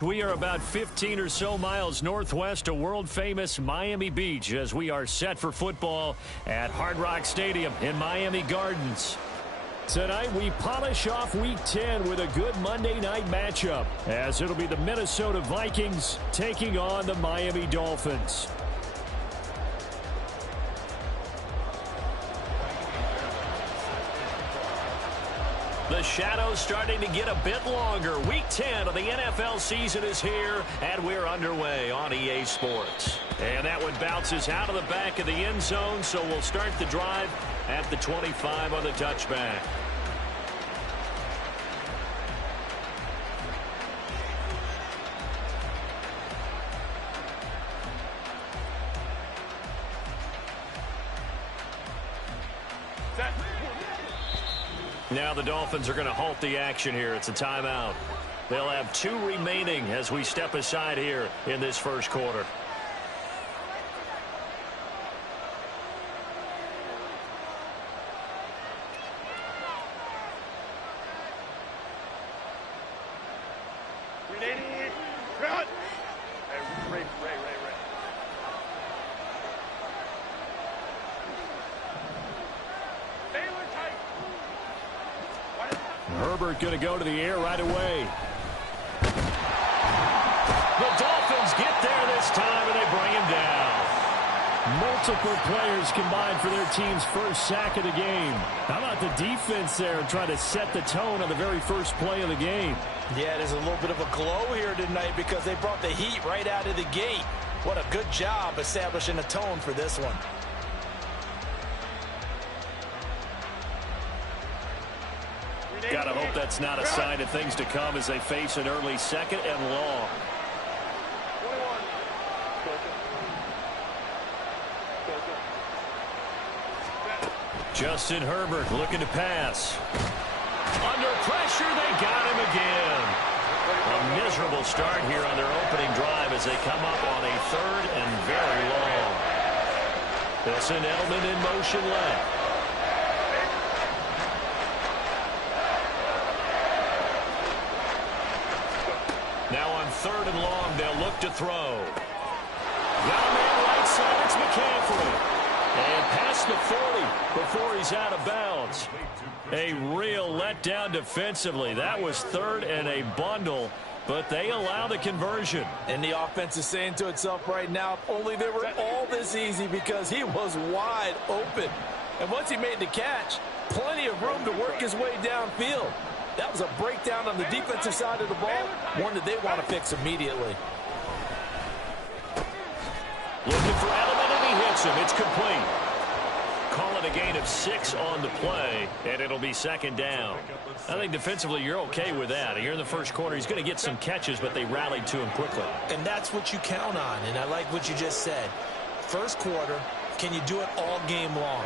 We are about 15 or so miles northwest of world-famous Miami Beach as we are set for football at Hard Rock Stadium in Miami Gardens. Tonight, we polish off Week 10 with a good Monday night matchup, as it'll be the Minnesota Vikings taking on the Miami Dolphins. The shadow's starting to get a bit longer. Week 10 of the NFL season is here, and we're underway on EA Sports. And that one bounces out of the back of the end zone, so we'll start the drive at the 25 on the touchback. Now the Dolphins are going to halt the action here. It's a timeout. They'll have 2 remaining as we step aside here in this first quarter. Herbert going to go to the air right away. The Dolphins get there this time, and they bring him down. Multiple players combined for their team's first sack of the game. How about the defense there trying to set the tone on the very first play of the game? Yeah, there's a little bit of a glow here tonight because they brought the heat right out of the gate. What a good job establishing a tone for this one. Gotta hope that's not a sign of things to come as they face an early second and long. Justin Herbert looking to pass. Under pressure, they got him again. A miserable start here on their opening drive as they come up on a 3rd and very long. That's an Edelman in motion left. Now on 3rd and long, they'll look to throw. Got a man right side, it's McCaffrey. And past the 40 before he's out of bounds. A real letdown defensively. That was 3rd and a bundle, but they allow the conversion. And the offense is saying to itself right now, if only they were all this easy, because he was wide open. And once he made the catch, plenty of room to work his way downfield. That was a breakdown on the defensive side of the ball, one that they want to fix immediately. Looking for Edelman, and he hits him. It's complete. Call it a gain of 6 on the play, and it'll be 2nd down. I think defensively you're okay with that. Here in the first quarter, he's going to get some catches, but they rallied to him quickly. And that's what you count on, and I like what you just said. First quarter, can you do it all game long?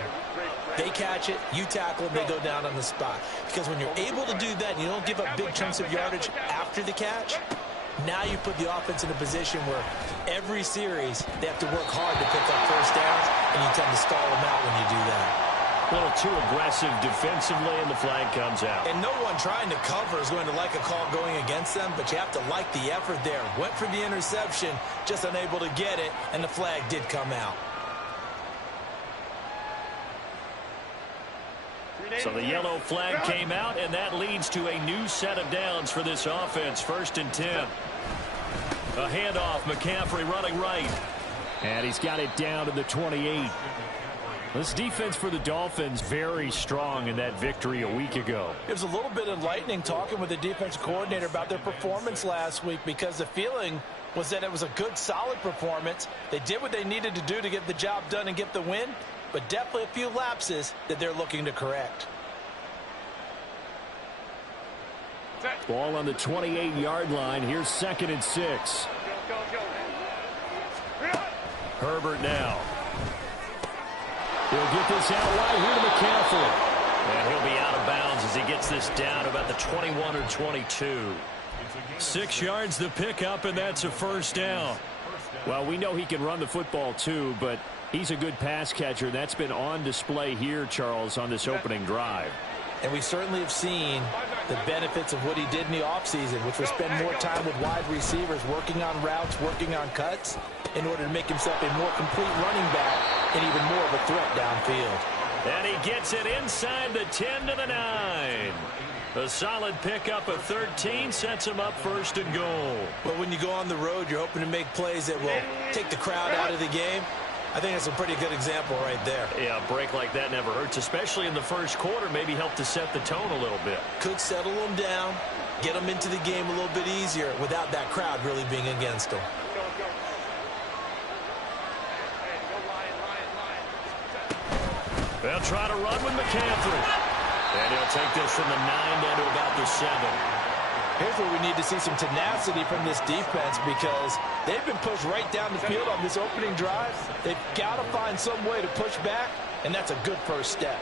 They catch it, you tackle them, they go down on the spot. Because when you're able to do that and you don't give up big chunks of yardage after the catch, now you put the offense in a position where every series they have to work hard to pick up first downs, and you tend to stall them out when you do that. A little too aggressive defensively, and the flag comes out. And no one trying to cover is going to like a call going against them, but you have to like the effort there. Went for the interception, just unable to get it, and the flag did come out. So the yellow flag came out, and that leads to a new set of downs for this offense. 1st and 10. A handoff, McCaffrey running right. And he's got it down to the 28. This defense for the Dolphins very strong in that victory a week ago. It was a little bit enlightening talking with the defensive coordinator about their performance last week, because the feeling was that it was a good, solid performance. They did what they needed to do to get the job done and get the win, but definitely a few lapses that they're looking to correct. Ball on the 28-yard line. Here's 2nd and 6. Herbert now. He'll get this out right here to McCaffrey. And he'll be out of bounds as he gets this down about the 21 or 22. 6 yards the pickup, and that's a 1st down. Well, we know he can run the football too, but he's a good pass catcher. That's been on display here, Charles, on this opening drive. And we certainly have seen the benefits of what he did in the offseason, which was spend more time with wide receivers, working on routes, working on cuts, in order to make himself a more complete running back and even more of a threat downfield. And he gets it inside the 10 to the 9. A solid pickup of 13 sets him up first and goal. But when you go on the road, you're hoping to make plays that will take the crowd out of the game. I think that's a pretty good example right there. Yeah, a break like that never hurts, especially in the first quarter. Maybe help to set the tone a little bit. Could settle them down, get them into the game a little bit easier without that crowd really being against them. They'll try to run with McCaffrey. And he'll take this from the 9 down to about the 7. Here's where we need to see some tenacity from this defense, because they've been pushed right down the field on this opening drive. They've got to find some way to push back, and that's a good first step.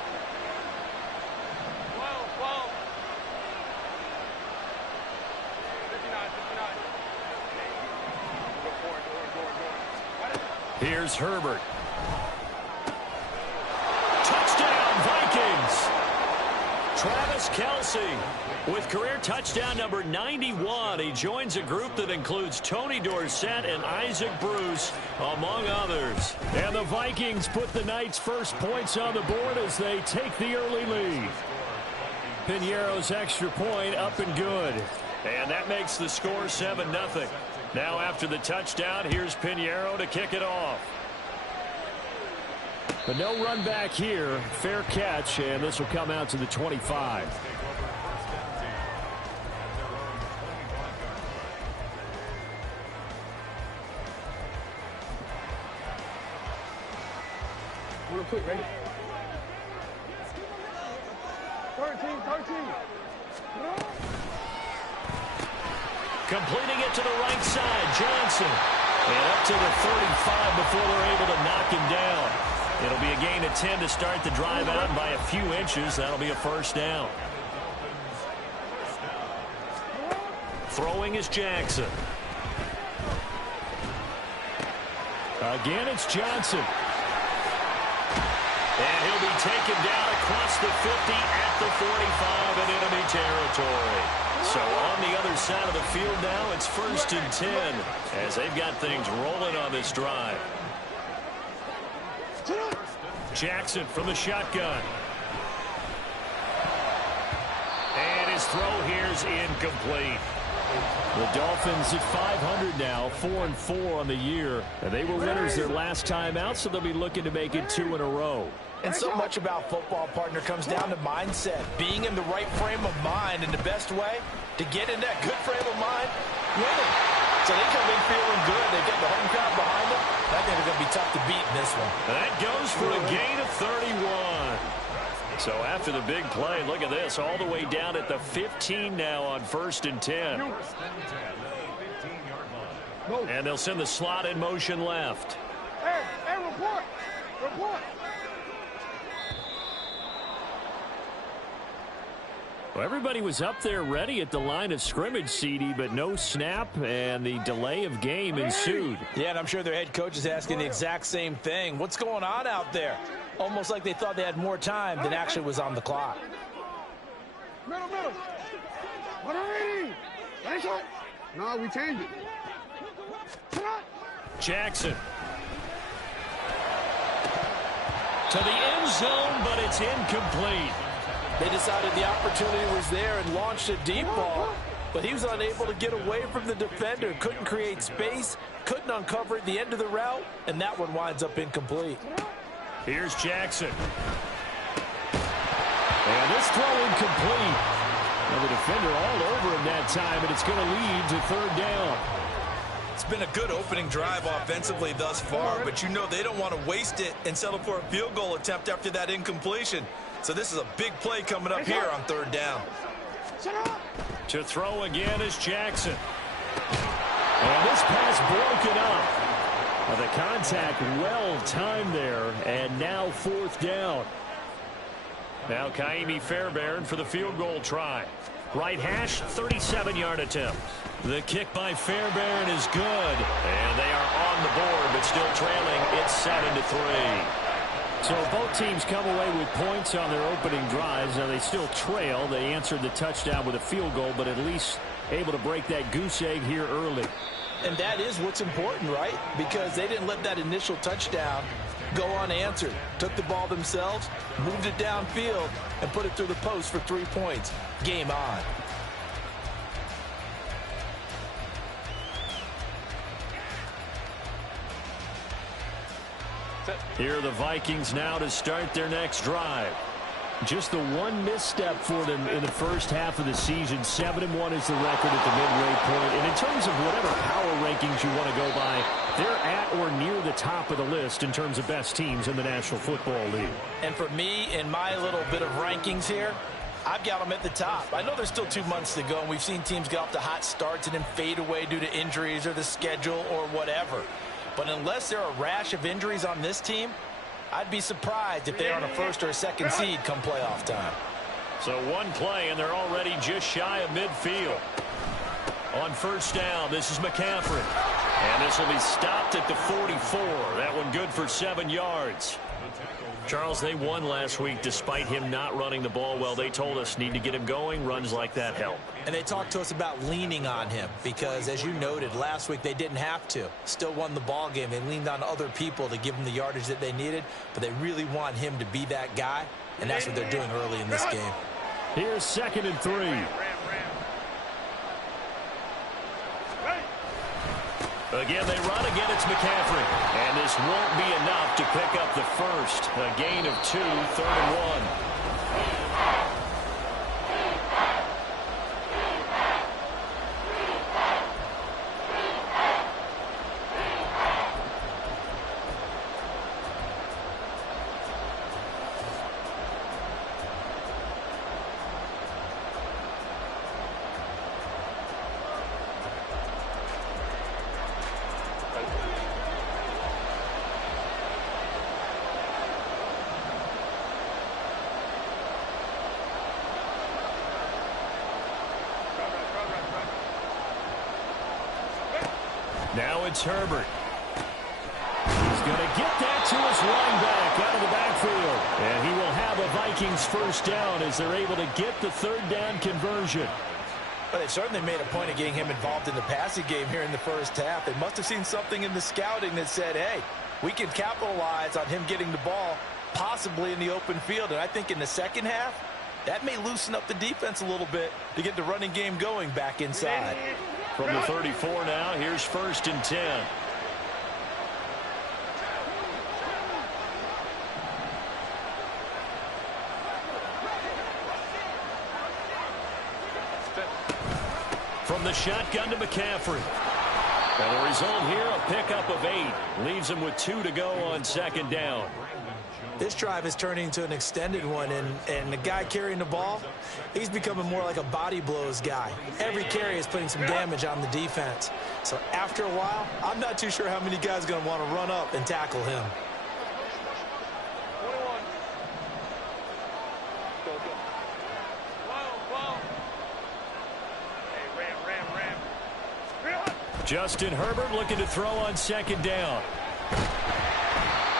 Here's Herbert. Touchdown, Vikings! Travis Kelce with career touchdown number 91. He joins a group that includes Tony Dorsett and Isaac Bruce, among others. And the Vikings put the Knights' first points on the board as they take the early lead. Piñeiro's extra point up and good. And that makes the score 7-0. Now after the touchdown, here's Piñeiro to kick it off. But no run back here. Fair catch, and this will come out to the 25. Real quick, ready? 13. Completing it to the right side, Johnson. And up to the 35 before they're able to knock him down. It'll be a gain of 10 to start the drive out by a few inches. That'll be a first down. Throwing is Jackson. Again, it's Johnson. And he'll be taken down across the 50 at the 45 in enemy territory. So on the other side of the field now, it's 1st and 10 as they've got things rolling on this drive. Jackson from the shotgun. And his throw here is incomplete. The Dolphins at 500 now, 4-4 on the year. And they were winners their last time out, so they'll be looking to make it 2 in a row. And so much about football, partner, comes down to mindset. Being in the right frame of mind, and the best way to get in that good frame of mind, winning. So they come in feeling good. They've got the home crowd behind them. I think they're going to be tough to beat in this one. That goes for a gain of 31. So after the big play, look at this, all the way down at the 15 now on 1st and 10. And they'll send the slot in motion left. Hey, report. Well, everybody was up there ready at the line of scrimmage, CD, but no snap, and the delay of game ensued. Yeah, and I'm sure their head coach is asking the exact same thing. What's going on out there? Almost like they thought they had more time than actually was on the clock. Middle. What are we? No, we changed it. Jackson. To the end zone, but it's incomplete. They decided the opportunity was there and launched a deep ball, but he was unable to get away from the defender, couldn't create space, couldn't uncover at the end of the route, and that one winds up incomplete. Here's Jackson. And this throw incomplete. Now the defender all over him that time, and it's going to lead to 3rd down. It's been a good opening drive offensively thus far, but you know they don't want to waste it and settle for a field goal attempt after that incompletion. So this is a big play coming up here on 3rd down. To throw again is Jackson. And this pass broken up. Now the contact well timed there, and now 4th down. Now Kaimi Fairbairn for the field goal try. Right hash, 37-yard attempt. The kick by Fairbairn is good. And they are on the board, but still trailing. It's 7-3. So both teams come away with points on their opening drives. Now they still trail. They answered the touchdown with a field goal, but at least able to break that goose egg here early. And that is what's important, right? Because they didn't let that initial touchdown go unanswered. Took the ball themselves, moved it downfield, and put it through the post for 3 points. Game on. Here are the Vikings now to start their next drive. Just the one misstep for them in the first half of the season. 7-1 is the record at the midway point. And in terms of whatever power rankings you want to go by, they're at or near the top of the list in terms of best teams in the National Football League. And for me, in my little bit of rankings here, I've got them at the top. I know there's still 2 months to go, and we've seen teams get off to hot starts and then fade away due to injuries or the schedule or whatever. But unless there are a rash of injuries on this team, I'd be surprised if they're on a first or a second seed come playoff time. So one play, and they're already just shy of midfield. On first down, this is McCaffrey. And this will be stopped at the 44. That one good for 7 yards. Charles, they won last week despite him not running the ball well. They told us need to get him going. Runs like that help. And they talked to us about leaning on him because, as you noted, last week they didn't have to. Still won the ball game. They leaned on other people to give them the yardage that they needed, but they really want him to be that guy, and that's what they're doing early in this game. Here's 2nd and 3. Again, they run. Again, it's McCaffrey. And this won't be enough to pick up the first. A gain of 2, 3rd and 1. Now it's Herbert. He's going to get that to his running back out of the backfield. And he will have a Vikings first down as they're able to get the 3rd down conversion. But they certainly made a point of getting him involved in the passing game here in the first half. They must have seen something in the scouting that said, hey, we can capitalize on him getting the ball possibly in the open field. And I think in the second half, that may loosen up the defense a little bit to get the running game going back inside. From the 34 now, here's 1st and 10. From the shotgun to McCaffrey. And the result here, a pickup of 8. Leaves him with 2 to go on 2nd down. This drive is turning into an extended one, and the guy carrying the ball, he's becoming more like a body blows guy. Every carry is putting some damage on the defense. So after a while, I'm not too sure how many guys are going to want to run up and tackle him. Justin Herbert looking to throw on 2nd down.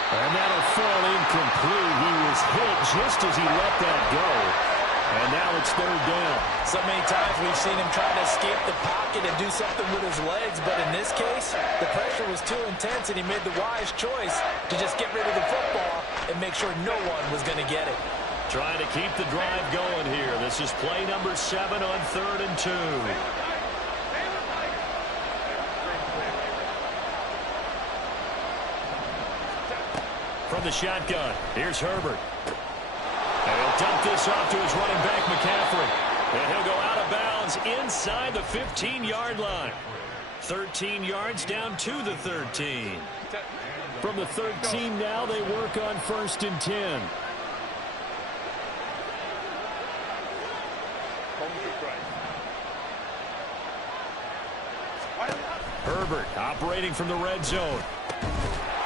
And that'll fall incomplete. He was hit just as he let that go. And now it's 3rd down. So many times we've seen him try to escape the pocket and do something with his legs. But in this case, the pressure was too intense, and he made the wise choice to just get rid of the football and make sure no one was going to get it. Trying to keep the drive going here. This is play number 7 on 3rd and 2. From the shotgun, here's Herbert. And he'll dump this off to his running back, McCaffrey. And he'll go out of bounds inside the 15-yard line. 13 yards down to the 13. From the 13 now, they work on 1st and 10. Herbert operating from the red zone.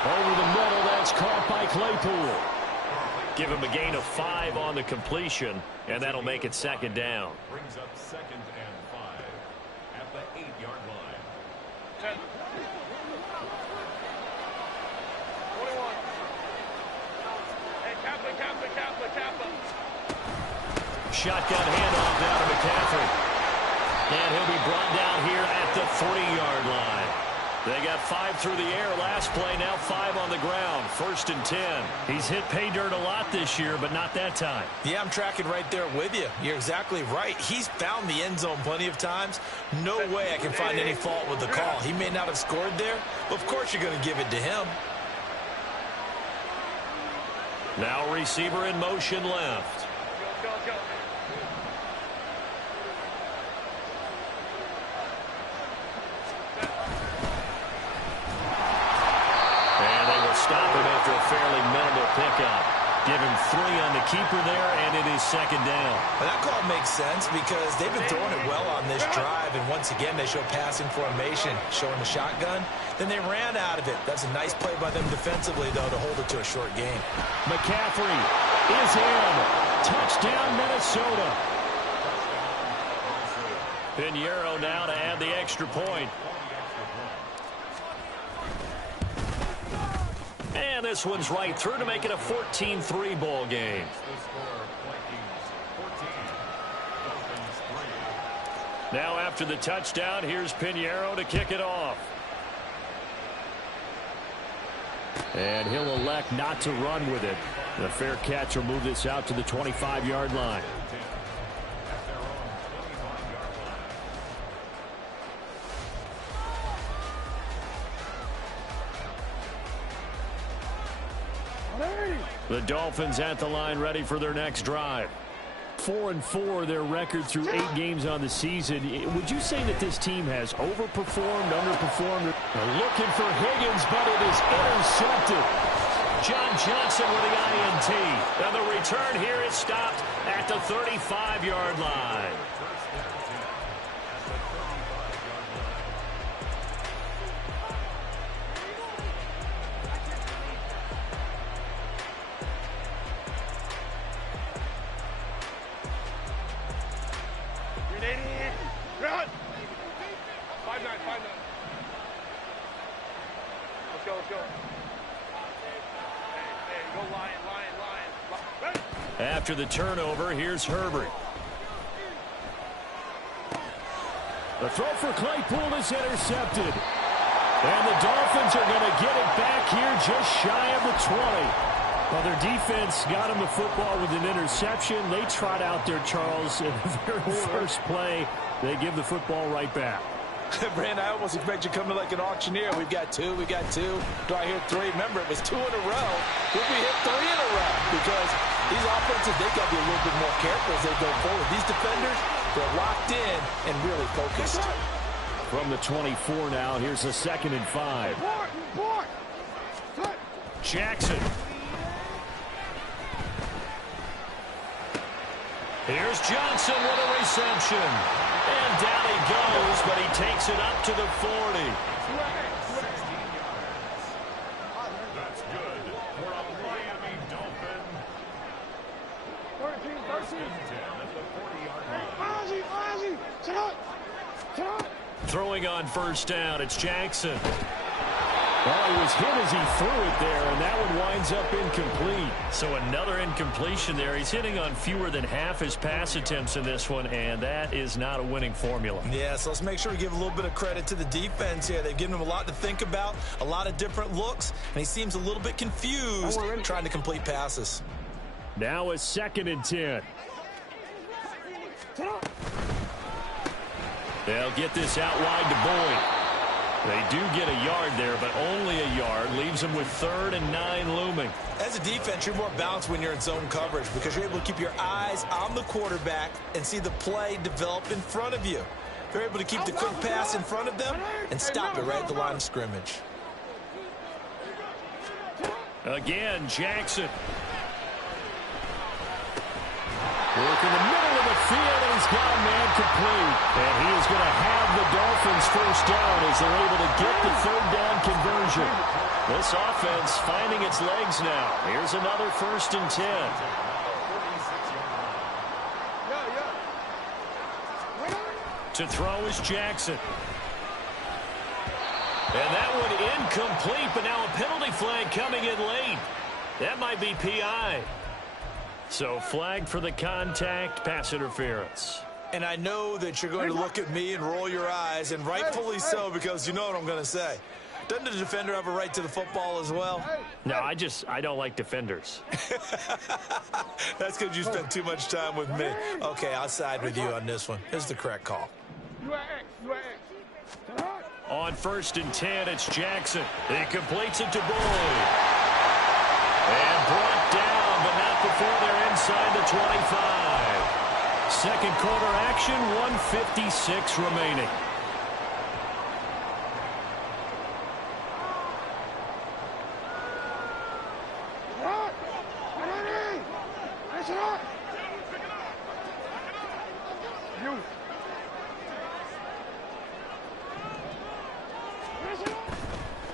Over the middle, that's caught by Claypool. Give him a gain of 5 on the completion, and that'll make it 2nd down. Brings up 2nd and 5 at the 8-yard line. 21. Shotgun handoff down to McCaffrey. And he'll be brought down here at the 3-yard line. They got 5 through the air last play, now 5 on the ground. 1st and 10. He's hit pay dirt a lot this year, but not that time. Yeah, I'm tracking right there with you. You're exactly right. He's found the end zone plenty of times. No way I can find any fault with the call. He may not have scored there, but of course you're going to give it to him. Now receiver in motion left. Stop him after a fairly minimal pickup. Give him 3 on the keeper there, and it is 2nd down. Well, that call makes sense because they've been throwing it well on this drive, and once again they show passing formation, showing the shotgun. Then they ran out of it. That's a nice play by them defensively, though, to hold it to a short game. McCaffrey is in. Touchdown, Minnesota. Pinheiro now to add the extra point. And this one's right through to make it a 14-3 ball game. Now after the touchdown, here's Pinheiro to kick it off. And he'll elect not to run with it. The fair catch will move this out to the 25-yard line. The Dolphins at the line ready for their next drive. 4-4 their record through 8 games on the season. Would you say that this team has overperformed, underperformed? Looking for Higgins, but it is intercepted. John Johnson with the INT. And the return here is stopped at the 35-yard line. After the turnover, here's Herbert. The throw for Claypool is intercepted. And the Dolphins are going to get it back here just shy of the 20. Well, their defense got him the football with an interception. They trot out there, Charles, in the very first play. They give the football right back. Brand, I almost expect you coming like an auctioneer. We've got 2, we got 2. Do I hear 3? Remember, it was 2 in a row. Would we hit 3 in a row? Because these offenses, they got to be a little bit more careful as they go forward. These defenders, they're locked in and really focused. From the 24 now, here's a 2nd and 5. Jackson. Here's Johnson with a reception. And down he goes, but he takes it up to the 40. That's good for a Miami Dolphin. 13. At the 40-yard line. Throwing on 1st down, it's Jackson. Well, he was hit as he threw it there, and that one winds up incomplete. So another incompletion there. He's hitting on fewer than half his pass attempts in this one, and that is not a winning formula. Yeah, so let's make sure we give a little bit of credit to the defense here. They've given him a lot to think about, a lot of different looks, and he seems a little bit confused trying to complete passes. Now a 2nd and 10. They'll get this out wide to Boyd. They do get a yard there, but only a yard. Leaves them with 3rd and 9 looming. As a defense, you're more balanced when you're in zone coverage because you're able to keep your eyes on the quarterback and see the play develop in front of you. They're able to keep the quick pass in front of them and stop it right at the line of scrimmage. Again, Jackson. Work in the middle of the field, and he's got a man complete. And he is going to have the Dolphins 1st down as they're able to get the 3rd down conversion. This offense finding its legs now. Here's another 1st and 10. To throw is Jackson. And that one incomplete, but now a penalty flag coming in late. That might be PI. So flag for the contact, pass interference. And I know that you're going to look at me and roll your eyes, and rightfully so, because you know what I'm going to say. Doesn't the defender have a right to the football as well? No, I don't like defenders. That's because you spent too much time with me. Okay, I'll side with you on this one. Here's the correct call. On 1st and 10, it's Jackson. He completes it to Boyd. And brought down, but not before they're inside the 25. Second quarter action, 1:56 remaining.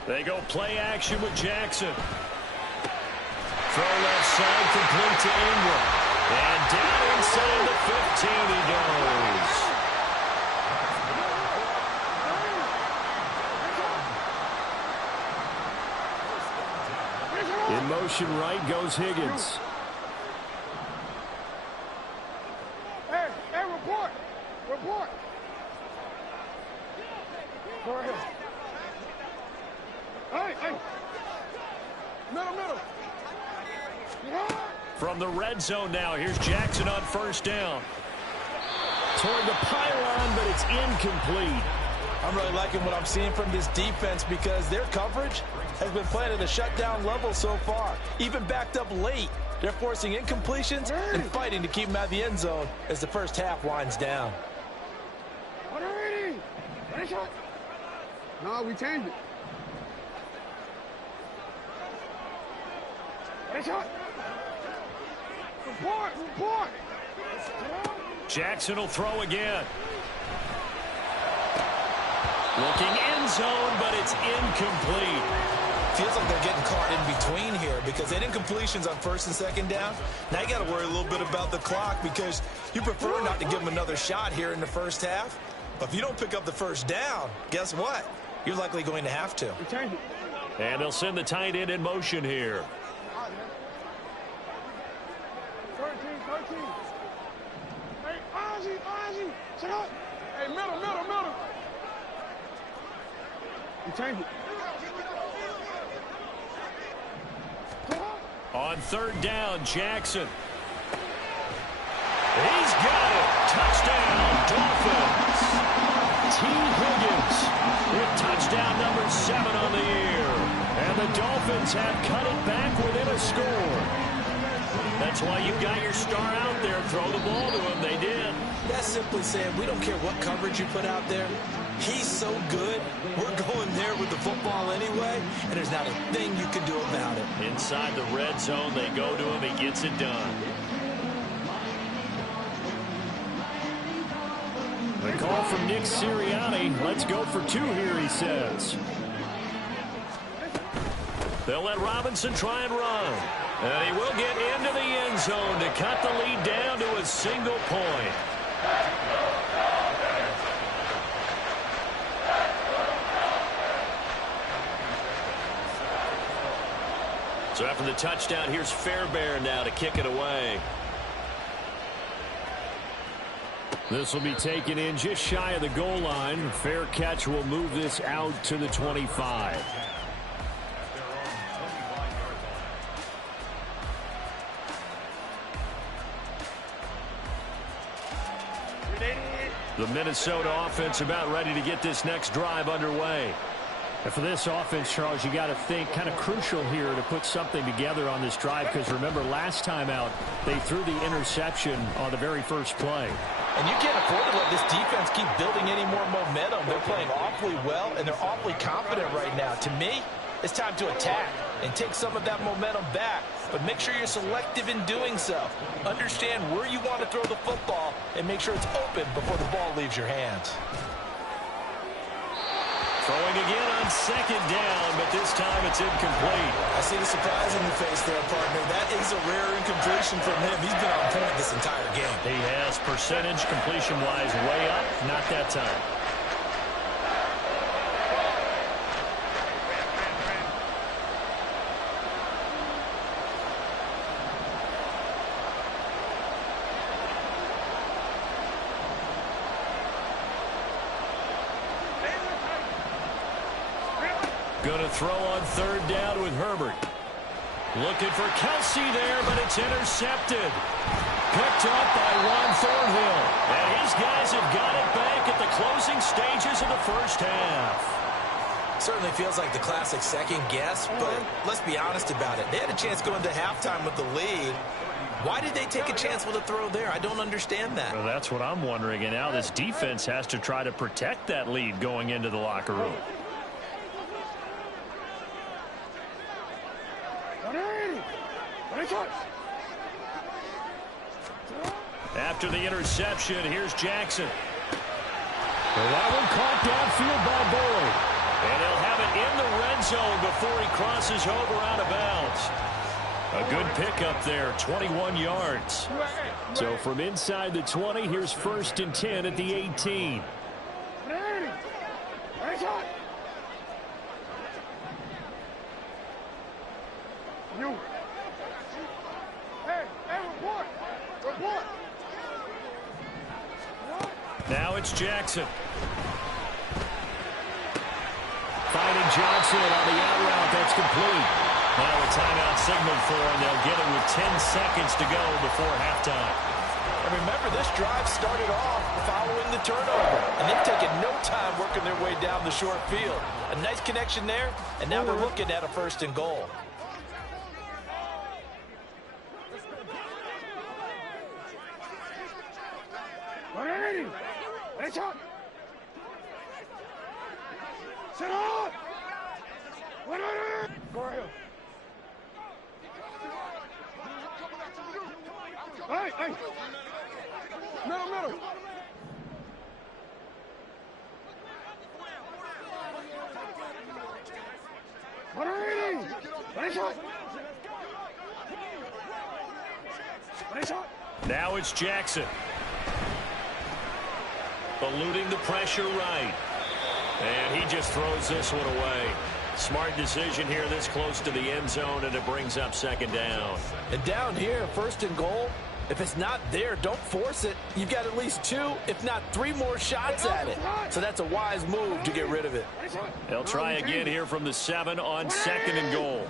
They go play action with Jackson. Throw left side, complete to Ingram. And down inside the 15 he goes. In motion right goes Higgins. Hey, report. Report. Go ahead. Hey. Middle. Yeah. From the red zone now, here's Jackson on 1st down. Toward the pylon, but it's incomplete. I'm really liking what I'm seeing from this defense because their coverage has been playing at a shutdown level so far. Even backed up late, they're forcing incompletions and fighting to keep them out of the end zone as the first half winds down. No, we changed it. Report. Jackson will throw again. Looking end zone, but it's incomplete. Feels like they're getting caught in between here because they did incompletions on 1st and 2nd down. Now you got to worry a little bit about the clock because you prefer not to give them another shot here in the first half. But if you don't pick up the 1st down, guess what? You're likely going to have to. And they'll send the tight end in motion here. 13. Hey, Ozzy. Check out. Hey, middle. We changed it. On 3rd down, Jackson. He's got it. Touchdown, Dolphins. T. Higgins with touchdown number 7 on the year. And the Dolphins have cut it back within a score. That's why you've got your star out there. Throw the ball to him. They did. That's simply saying we don't care what coverage you put out there. He's so good. We're going there with the football anyway, and there's not a thing you can do about it. Inside the red zone, they go to him. He gets it done. The call from Nick Sirianni. Let's go for 2 here, he says. They'll let Robinson try and run. And he will get into the end zone to cut the lead down to a single point. So after the touchdown, here's Fairbairn now to kick it away. This will be taken in just shy of the goal line. Fair catch will move this out to the 25. The Minnesota offense about ready to get this next drive underway. And for this offense, Charles, you got to think kind of crucial here to put something together on this drive because remember last time out they threw the interception on the very first play. And you can't afford to let this defense keep building any more momentum. They're playing awfully well and they're awfully confident right now. To me, it's time to attack and take some of that momentum back. But make sure you're selective in doing so. Understand where you want to throw the football and make sure it's open before the ball leaves your hands. Throwing again on 2nd down, but this time it's incomplete. I see the surprise in your face there, partner. That is a rare incompletion from him. He's been on point this entire game. He has percentage completion-wise way up, not that time. Going to throw on third down with Herbert. Looking for Kelsey there, but it's intercepted. Picked up by Ron Thornhill. And his guys have got it back at the closing stages of the first half. Certainly feels like the classic second guess, but let's be honest about it. They had a chance going to halftime with the lead. Why did they take a chance with a throw there? I don't understand that. Well, that's what I'm wondering. And now this defense has to try to protect that lead going into the locker room. After the interception, here's Jackson. Well, that one caught downfield by Boyd. And he'll have it in the red zone before he crosses over out of bounds. A good pickup there, 21 yards. So from inside the 20, here's 1st and 10 at the 18. Now it's Jackson. Finding Johnson on the out route. That's complete. Now a timeout signal for him. They'll get it with 10 seconds to go before halftime. And remember, this drive started off following the turnover. And they've taken no time working their way down the short field. A nice connection there, and now they're looking at a 1st and goal. Sit up! Go ahead. Hey! Middle. Now it's Jackson. Eluding the pressure right. And he just throws this one away. Smart decision here this close to the end zone, and it brings up 2nd down. And down here, 1st and goal, if it's not there, don't force it. You've got at least 2, if not 3 more shots at it. So that's a wise move to get rid of it. They'll try again here from the 7 on 2nd and goal.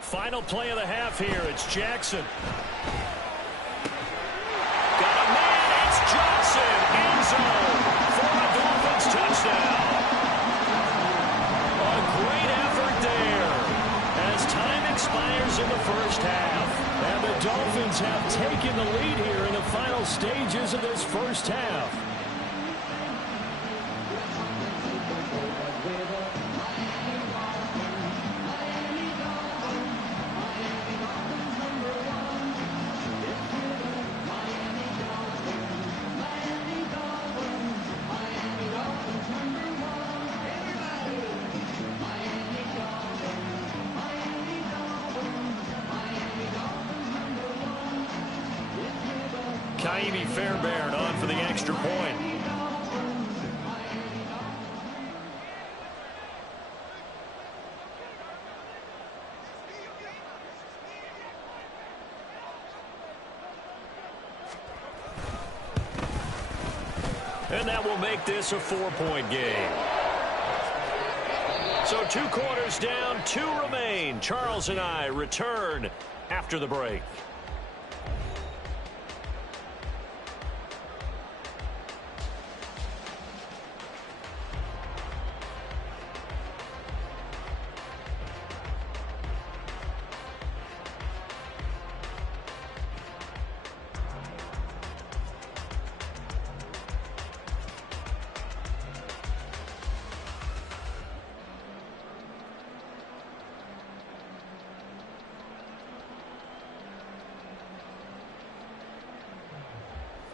Final play of the half here. It's Jackson. Got a man. It's Johnson. End zone for a Dolphins touchdown. A great effort there as time expires in the first half. And the Dolphins have taken the lead here in the final stages of this first half. Fairbairn on for the extra point. And that will make this a 4-point game. So 2 quarters down, 2 remain. Charles and I return after the break.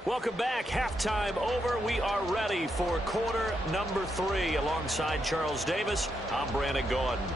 Welcome back. Halftime over. We are ready for quarter number 3. Alongside Charles Davis, I'm Brandon Gordon.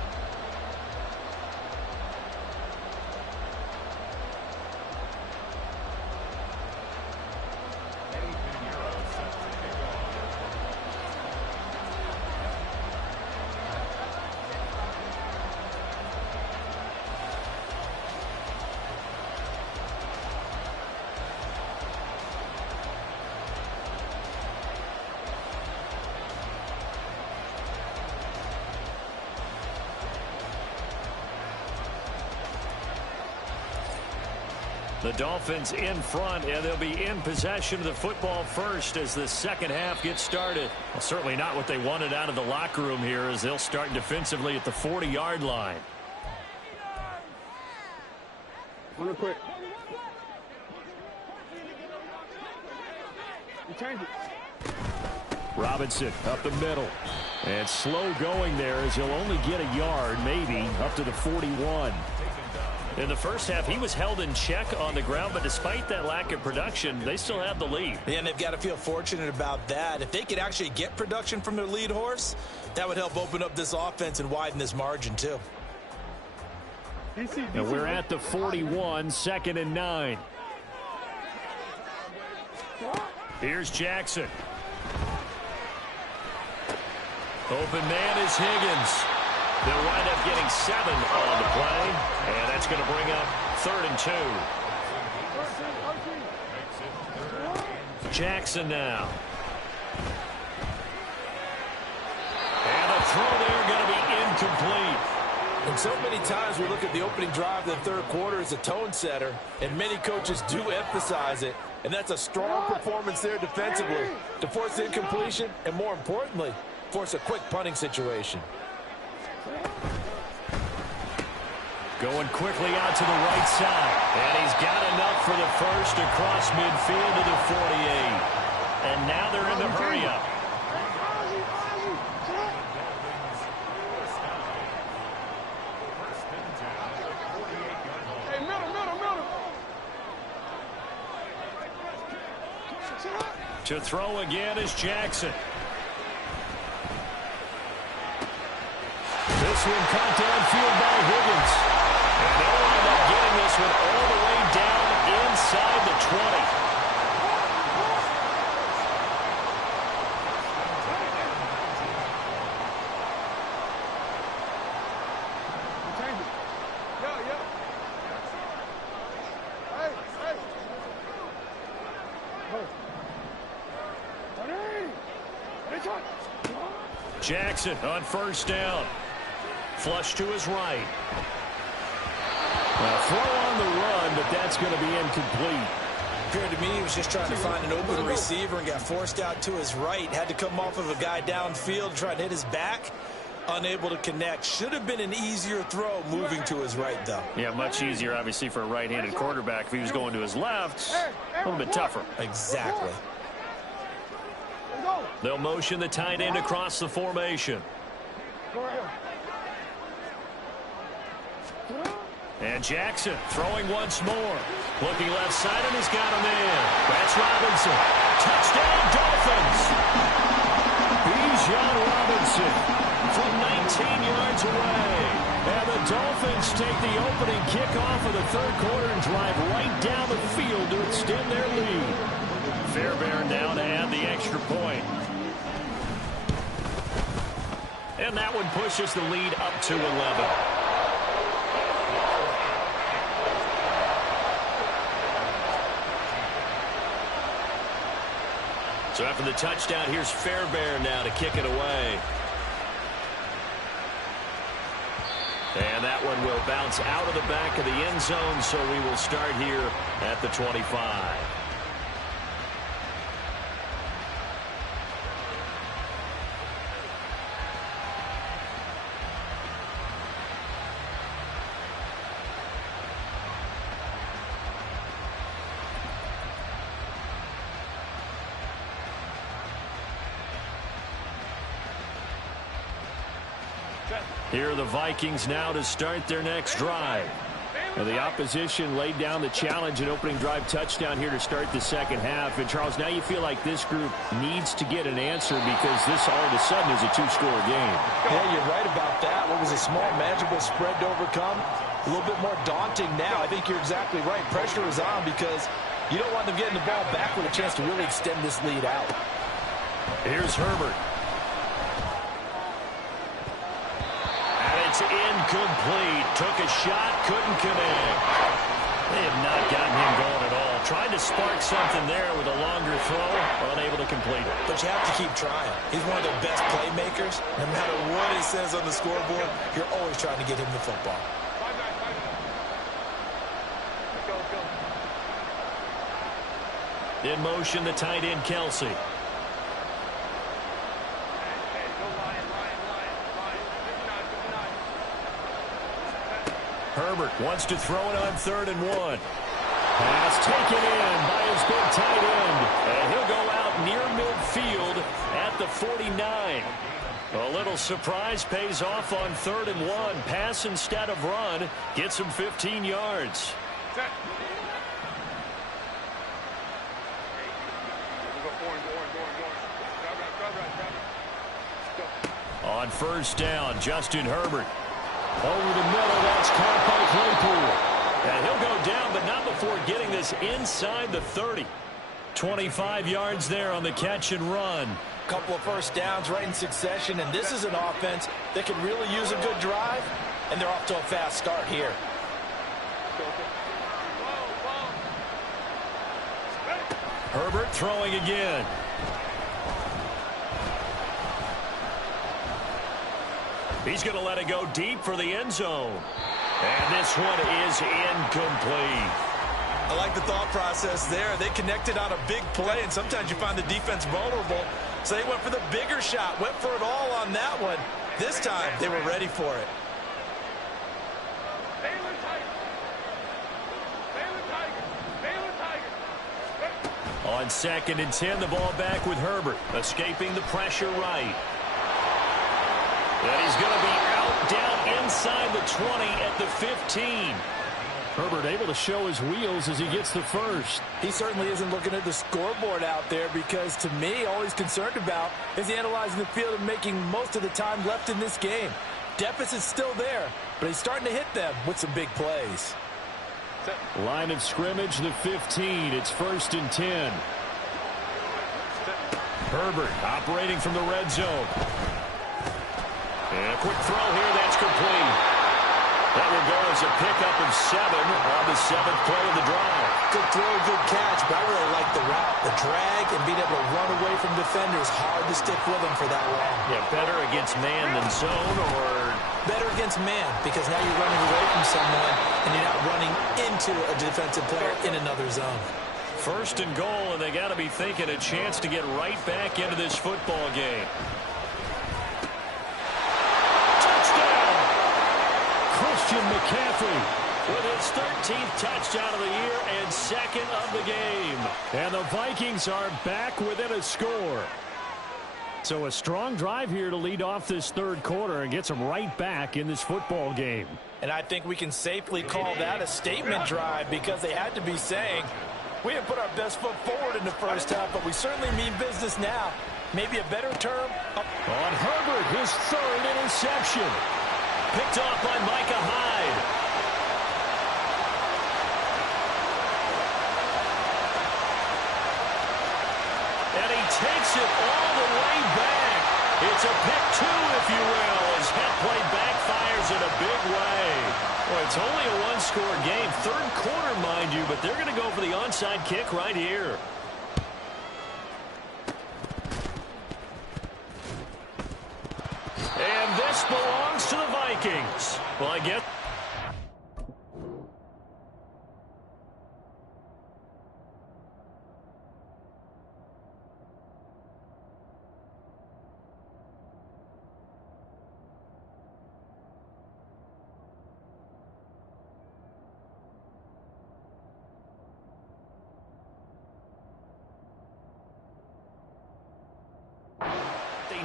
The Dolphins in front, and they'll be in possession of the football first as the second half gets started. Well, certainly not what they wanted out of the locker room here as they'll start defensively at the 40-yard line. Real quick. You change it. Robinson up the middle. And slow going there as he'll only get a yard, maybe, up to the 41. In the first half, he was held in check on the ground, but despite that lack of production, they still have the lead. Yeah, and they've got to feel fortunate about that. If they could actually get production from their lead horse, that would help open up this offense and widen this margin, too. And we're at the 41, 2nd and 9. Here's Jackson. Open man is Higgins. They'll wind up getting 7 on the play, and that's going to bring up 3rd and 2. Jackson now. And a throw there going to be incomplete. And so many times we look at the opening drive of the third quarter as a tone setter, and many coaches do emphasize it, and that's a strong performance there defensively to force incompletion and, more importantly, force a quick punting situation. Going quickly out to the right side. And he's got enough for the first across midfield to the 48. And now they're in the hurry-up. Hey, middle. To throw again is Jackson. This one caught downfield by Higgins. And they'll wind up getting this one all the way down inside the 20. Jackson on first down. Flush to his right. Throw on the run, but that's going to be incomplete. Appeared to me he was just trying to find an open receiver and got forced out to his right. Had to come off of a guy downfield, try to hit his back. Unable to connect. Should have been an easier throw moving to his right, though. Yeah, much easier, obviously, for a right-handed quarterback. If he was going to his left, a little bit tougher. Exactly. They'll motion the tight end across the formation. And Jackson throwing once more. Looking left side, and he's got a man. That's Robinson. Touchdown, Dolphins. Bijan Robinson from 19 yards away. And the Dolphins take the opening kickoff of the third quarter and drive right down the field to extend their lead. Fairbairn now to add the extra point. And that one pushes the lead up to 11. So after the touchdown, here's Fairbairn now to kick it away. And that one will bounce out of the back of the end zone, so we will start here at the 25. Here are the Vikings now to start their next drive. Well, the opposition laid down the challenge, an opening drive touchdown here to start the second half. And, Charles, now you feel like this group needs to get an answer because this all of a sudden is a two-score game. Yeah, you're right about that. What was a small, manageable spread to overcome? A little bit more daunting now. I think you're exactly right. Pressure is on because you don't want them getting the ball back with a chance to really extend this lead out. Here's Herbert. It's incomplete. Took a shot, couldn't connect. They have not gotten him going at all. Tried to spark something there with a longer throw, unable to complete it. But you have to keep trying. He's one of their best playmakers. No matter what he says on the scoreboard, you're always trying to get him the football. In motion, the tight end, Kelsey. Herbert wants to throw it on 3rd and 1. Pass taken in by his big tight end. And he'll go out near midfield at the 49. A little surprise pays off on 3rd and 1. Pass instead of run. Gets him 15 yards. On 1st down, Justin Herbert. Over the middle, that's caught by Claypool. And he'll go down, but not before getting this inside the 30. 25 yards there on the catch and run. Couple of first downs right in succession, and this is an offense that could really use a good drive, and they're off to a fast start here. Herbert throwing again. He's going to let it go deep for the end zone. And this one is incomplete. I like the thought process there. They connected on a big play, and sometimes you find the defense vulnerable. So they went for the bigger shot, went for it all on that one. This time, they were ready for it. On 2nd and 10, the ball back with Herbert, escaping the pressure right. And he's going to be out down inside the 20 at the 15. Herbert able to show his wheels as he gets the first. He certainly isn't looking at the scoreboard out there because, to me, all he's concerned about is analyzing the field and making most of the time left in this game. Deficit's still there, but he's starting to hit them with some big plays. Line of scrimmage, the 15. It's 1st and 10. Herbert operating from the red zone. And a quick throw here, that's complete. That will go as a pickup of 7 on the 7th play of the drive. Good throw, good catch, but I really like the route. The drag and being able to run away from defenders, hard to stick with him for that long. Yeah, better against man than zone, or better against man, because now you're running away from someone and you're not running into a defensive player in another zone. 1st and goal, and they got to be thinking a chance to get right back into this football game. Christian McCaffrey with his 13th touchdown of the year and 2nd of the game. And the Vikings are back within a score. So a strong drive here to lead off this 3rd quarter and gets them right back in this football game. And I think we can safely call that a statement drive because they had to be saying, we didn't put our best foot forward in the first half, but we certainly mean business now. Maybe a better term. On Herbert, his 3rd interception. Picked off by Micah Hyde. And he takes it all the way back. It's a pick 2, if you will, as head play backfires in a big way. Well, it's only a one-score game. 3rd quarter, mind you, but they're going to go for the onside kick right here. And this belongs to the Vikings. Well, I guess.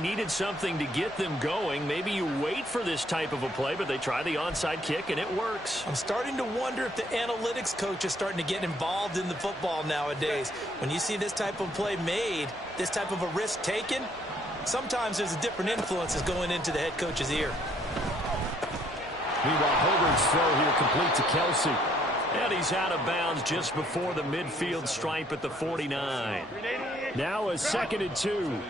Needed something to get them going. Maybe you wait for this type of a play, but they try the onside kick, and it works. I'm starting to wonder if the analytics coach is starting to get involved in the football nowadays. When you see this type of play made, this type of a risk taken, sometimes there's a different influences going into the head coach's ear. Meanwhile, Herbert's throw here complete to Kelsey. And he's out of bounds just before the midfield stripe at the 49. Now a 2nd and 2.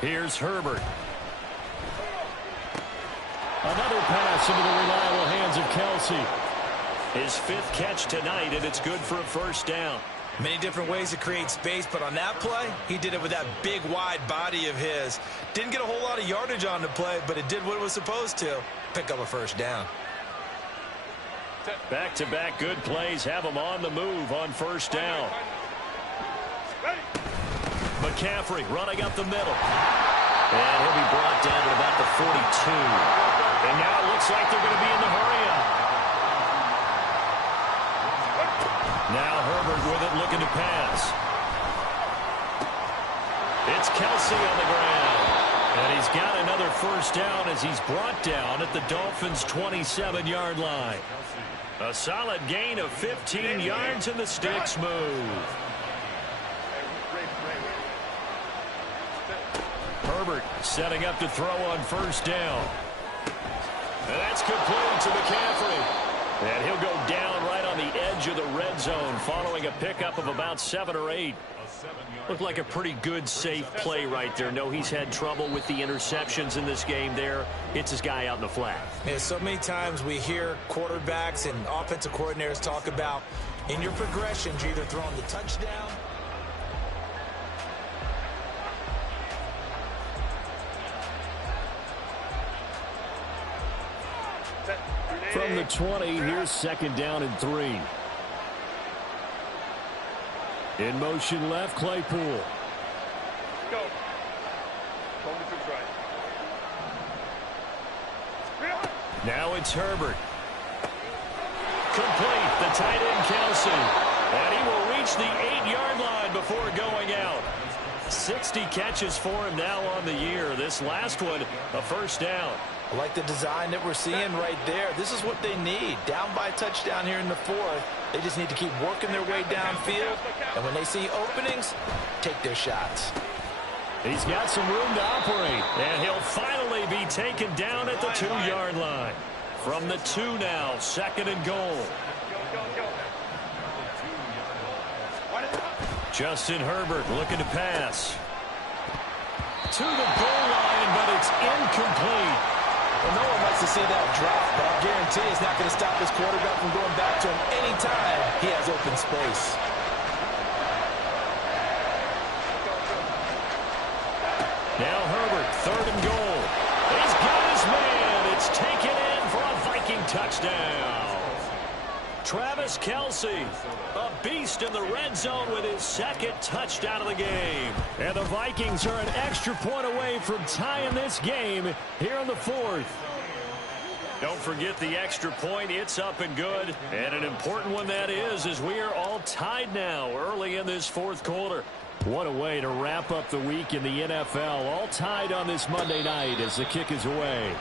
Here's Herbert. Another pass into the reliable hands of Kelsey. His 5th catch tonight, and it's good for a 1st down. Many different ways to create space, but on that play, he did it with that big, wide body of his. Didn't get a whole lot of yardage on the play, but it did what it was supposed to. Pick up a 1st down. Back-to-back good plays have him on the move on first down. McCaffrey running up the middle. And he'll be brought down at about the 42. And now it looks like they're going to be in the hurry-up. Now Herbert with it, looking to pass. It's Kelsey on the ground. And he's got another first down as he's brought down at the Dolphins' 27-yard line. A solid gain of 15 yards in the sticks move. Herbert setting up to throw on first down. And that's complete to McCaffrey. And he'll go down right on the edge of the red zone following a pickup of about 7 or 8. Looked like a pretty good, safe play right there. No, he's had trouble with the interceptions in this game there. It's his guy out in the flat. Yeah, so many times we hear quarterbacks and offensive coordinators talk about in your progressions, you're either throwing the touchdown. From the 20, here's second down and 3. In motion left, Claypool. Go. Right. Now it's Herbert. Complete, the tight end Kelsey. And he will reach the 8-yard line before going out. 60 catches for him now on the year. This last one, a first down. I like the design that we're seeing right there. This is what they need. Down by a touchdown here in the 4th. They just need to keep working their way downfield. And when they see openings, take their shots. He's got some room to operate. And he'll finally be taken down at the 2-yard line. From the 2 now, second and goal. Justin Herbert looking to pass. To the goal line, but it's incomplete. Well, no one likes to see that drop, but I guarantee it's not going to stop his quarterback from going back to him anytime he has open space. Now Herbert, third and goal. He's got his man. It's taken in for a Viking touchdown. Travis Kelsey, a beast in the red zone with his second touchdown of the game. And the Vikings are an extra point away from tying this game here in the 4th. Don't forget the extra point. It's up and good. And an important one that is, as we are all tied now early in this 4th quarter. What a way to wrap up the week in the NFL. All tied on this Monday night as the kick is away.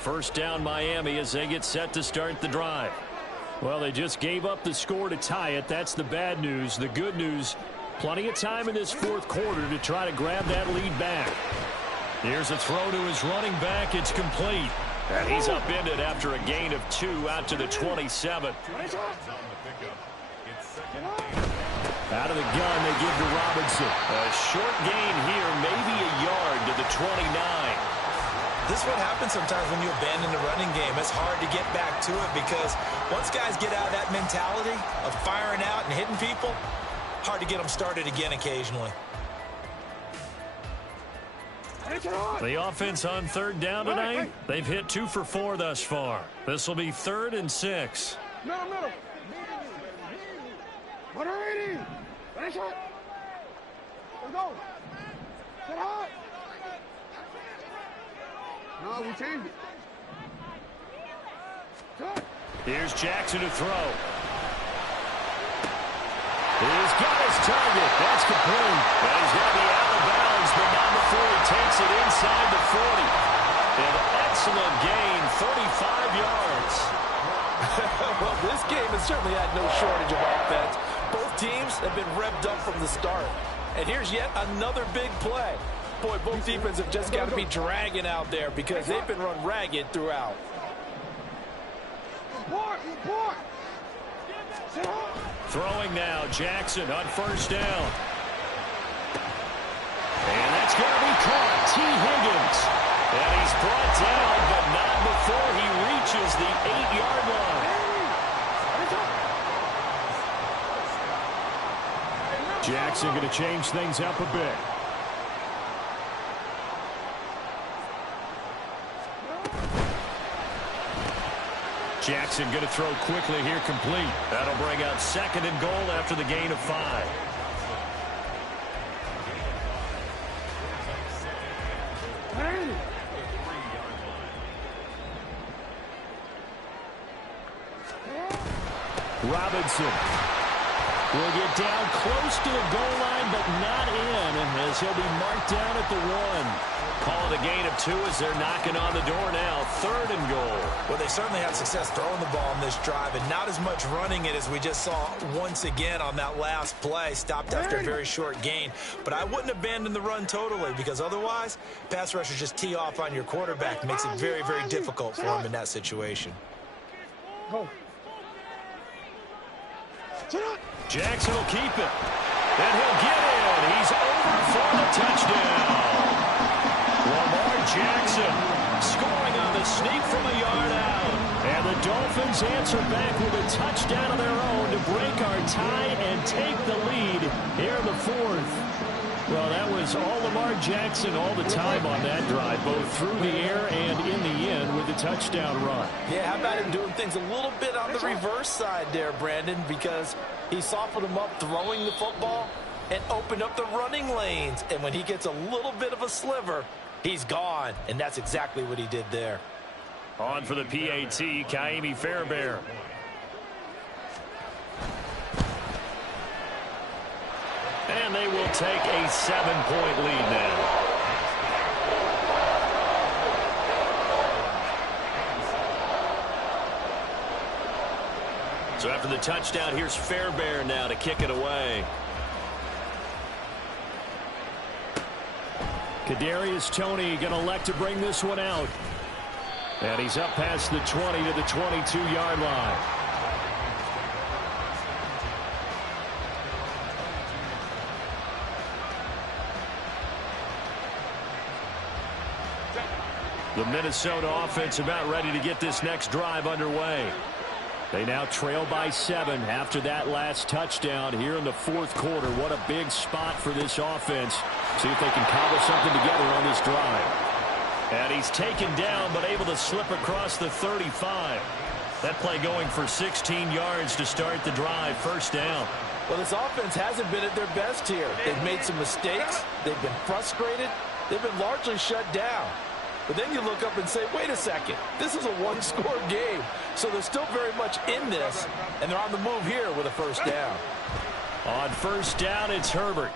First down Miami as they get set to start the drive. Well, they just gave up the score to tie it. That's the bad news. The good news, plenty of time in this 4th quarter to try to grab that lead back. Here's a throw to his running back. It's complete. And he's upended after a gain of 2 out to the 27. Out of the gun, they give to Robinson. A short gain here, maybe a yard to the 29. This is what happens sometimes when you abandon the running game. It's hard to get back to it because once guys get out of that mentality of firing out and hitting people, hard to get them started again occasionally. The offense on third down tonight, they've hit 2 for 4 thus far. This will be 3rd and 6. Middle. 180. Finish it. Let's go. Sit high. No, we changed it. Here's Jackson to throw. He's got his target. That's complete. And he's going to be out of bounds, but not before he takes it inside the 40. An excellent gain, 35 yards. Well, this game has certainly had no shortage of offense. Both teams have been revved up from the start. And here's yet another big play. Boy, both defenses have just got to be dragging out there because they've been run ragged throughout. Throwing now, Jackson on first down. And that's going to be caught. T. Higgins. And he's brought down, but not before he reaches the 8-yard line. Jackson going to change things up a bit. Jackson going to throw quickly here, complete. That'll bring out 2nd and goal after the gain of 5. Robinson will get down close to the goal line, but not in, as he'll be marked down at the 1. Call it a gain of 2 as they're knocking on the door now. 3rd and goal. Well, they certainly had success throwing the ball on this drive, and not as much running it as we just saw once again on that last play. Stopped after a very short gain. But I wouldn't abandon the run totally, because otherwise, pass rushers just tee off on your quarterback. Makes it very, very difficult for him in that situation. Go. Jackson will keep it. And he'll get in. He's over for the touchdown. Lamar Jackson scoring on the sneak from a yard out. And the Dolphins answer back with a touchdown of their own to break our tie and take the lead here in the 4th. Well, that was all Lamar Jackson all the time on that drive, both through the air and in the end with the touchdown run. Yeah, how about him doing things a little bit on the reverse side there, Brandon, because he softened him up throwing the football and opened up the running lanes. And when he gets a little bit of a sliver, he's gone. And that's exactly what he did there. On for the PAT, Kaimi Fairbairn. And they will take a 7-point lead now. So after the touchdown, here's Fairbairn now to kick it away. Kadarius Toney going to elect to bring this one out. And he's up past the 20 to the 22-yard line. The Minnesota offense about ready to get this next drive underway. They now trail by 7 after that last touchdown here in the 4th quarter. What a big spot for this offense. See if they can cobble something together on this drive. And he's taken down but able to slip across the 35. That play going for 16 yards to start the drive. 1st down. Well, this offense hasn't been at their best here. They've made some mistakes. They've been frustrated. They've been largely shut down. But then you look up and say, wait a second, this is a one-score game. So they're still very much in this, and they're on the move here with a 1st down. On 1st down, it's Herbert.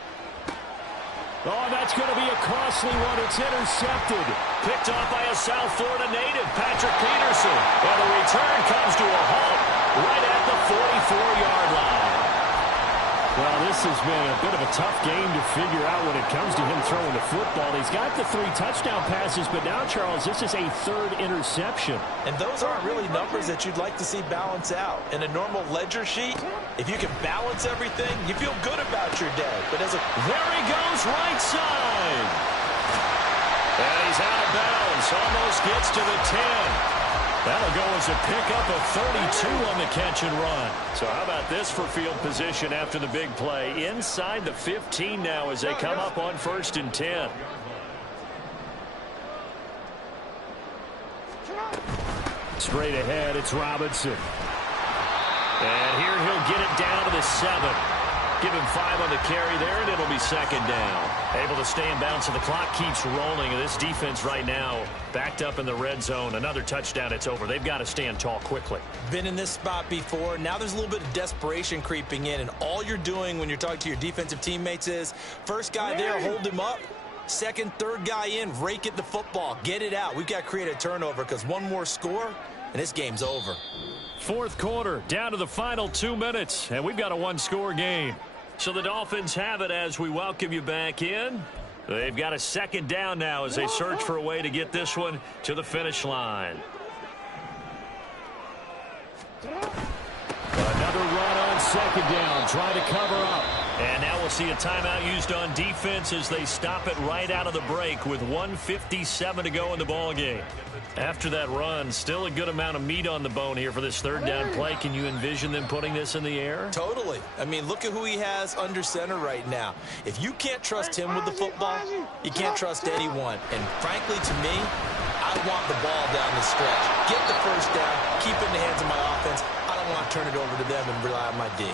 Oh, that's going to be a costly one. It's intercepted. Picked off by a South Florida native, Patrick Peterson. And the return comes to a halt right at the 44-yard line. Well, this has been a bit of a tough game to figure out when it comes to him throwing the football. He's got the 3 touchdown passes, but now, Charles, this is a 3rd interception. And those aren't really numbers that you'd like to see balance out. In a normal ledger sheet, if you can balance everything, you feel good about your day. But as a... There he goes, right side. And he's out of bounds. Almost gets to the 10. That'll go as a pickup of 32 on the catch and run. So how about this for field position after the big play? Inside the 15 now as they come up on 1st and 10. Straight ahead, it's Robinson. And here he'll get it down to the 7. Give him 5 on the carry there, and it'll be 2nd down. Able to stay in bounds, so the clock keeps rolling. And this defense right now backed up in the red zone. Another touchdown, it's over. They've got to stand tall quickly. Been in this spot before. Now there's a little bit of desperation creeping in. And all you're doing when you're talking to your defensive teammates is, first guy there, hold him up. 2nd, 3rd guy in, rake at the football. Get it out. We've got to create a turnover because one more score, and this game's over. 4th quarter, down to the final 2 minutes, and we've got a 1-score game. So the Dolphins have it as we welcome you back in. They've got a 2nd down now as they search for a way to get this one to the finish line. Another run on 2nd down, trying to cover up. And now we'll see a timeout used on defense as they stop it right out of the break with 1:57 to go in the ballgame. After that run, still a good amount of meat on the bone here for this third down play. Can you envision them putting this in the air? Totally. I mean, look at who he has under center right now. If you can't trust him with the football, you can't trust anyone. And frankly, to me, I want the ball down the stretch. Get the first down, keep it in the hands of my offense. I don't want to turn it over to them and rely on my D.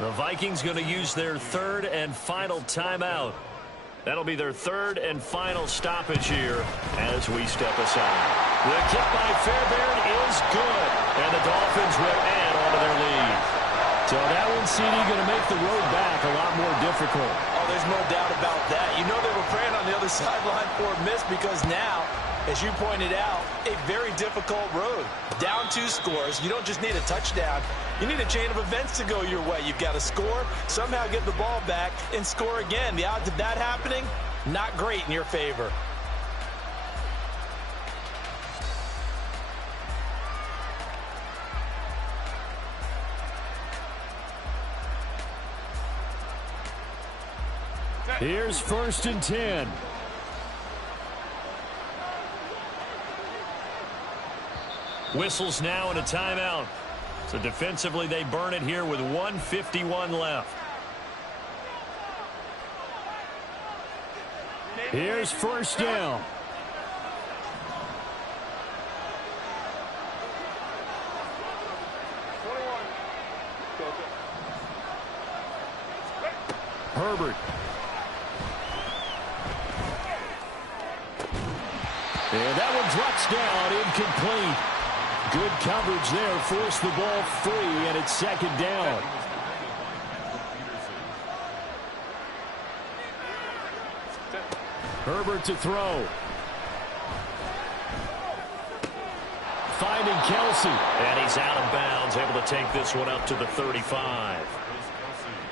The Vikings going to use their third and final timeout. That'll be their third and final stoppage here as we step aside. The kick by Fairbairn is good, and the Dolphins will add on to their lead. So that one, CD, going to make the road back a lot more difficult. Oh, there's no doubt about that. You know they were praying on the other sideline for a miss because now, as you pointed out, a very difficult road. Down 2 scores. You don't just need a touchdown. You need a chain of events to go your way. You've got to score, somehow get the ball back, and score again. The odds of that happening, not great in your favor. Here's 1st and 10. Whistles now and a timeout. So defensively, they burn it here with 1:51 left. Here's 1st down. Herbert. And that one drops down, incomplete. Good coverage there, forced the ball free, and it's 2nd down. Herbert to throw. Finding Kelsey, and he's out of bounds, able to take this one up to the 35.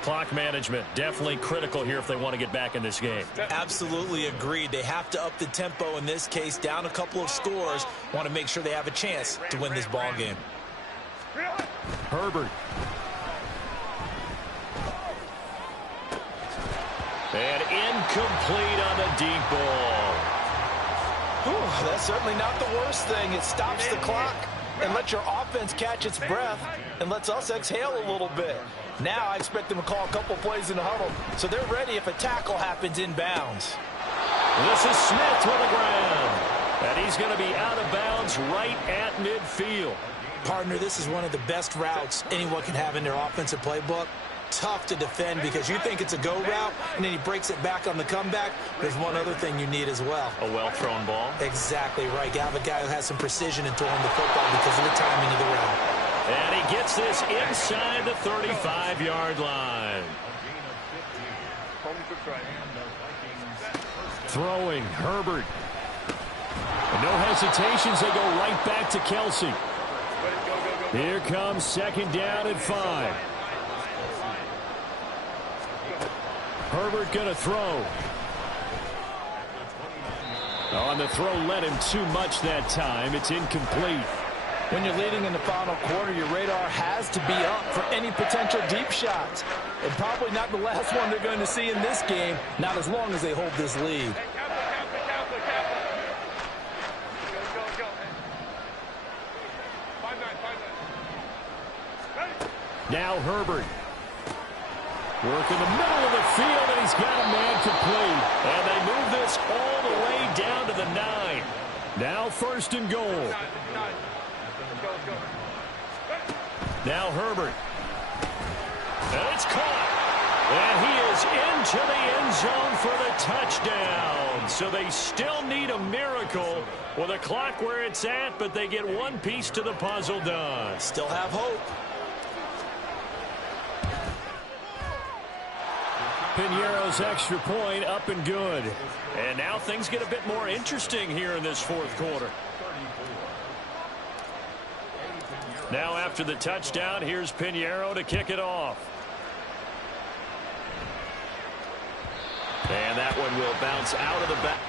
Clock management, definitely critical here if they want to get back in this game. Absolutely agreed. They have to up the tempo in this case, down a couple of scores. Want to make sure they have a chance to win this ball game. Herbert. And incomplete on the deep ball. Whew, that's certainly not the worst thing. It stops the clock and lets your offense catch its breath and lets us exhale a little bit. Now I expect them to call a couple plays in the huddle, so they're ready if a tackle happens in bounds. This is Smith to the ground, and he's going to be out of bounds right at midfield. Partner, this is one of the best routes anyone can have in their offensive playbook. Tough to defend because you think it's a go route, and then he breaks it back on the comeback. There's one other thing you need as well. A well-thrown ball. Exactly right. You have a guy who has some precision in throwing the football because of the timing of the route. And he gets this inside the 35-yard line. Throwing, Herbert. No hesitations, they go right back to Kelsey. Here comes 2nd down and 5. Herbert going to throw. On the throw, led him too much that time. It's incomplete. When you're leading in the final quarter, your radar has to be up for any potential deep shots. And probably not the last one they're going to see in this game, not as long as they hold this lead. Now Herbert. Work in the middle of the field, and he's got a man complete. And they move this all the way down to the 9. Now 1st and goal. Now Herbert. And it's caught. And he is into the end zone for the touchdown. So they still need a miracle with a clock where it's at, but they get one piece to the puzzle done. Still have hope. Piñeiro's extra point up and good. And now things get a bit more interesting here in this 4th quarter. Now after the touchdown, here's Piñeiro to kick it off. And that one will bounce out of the back.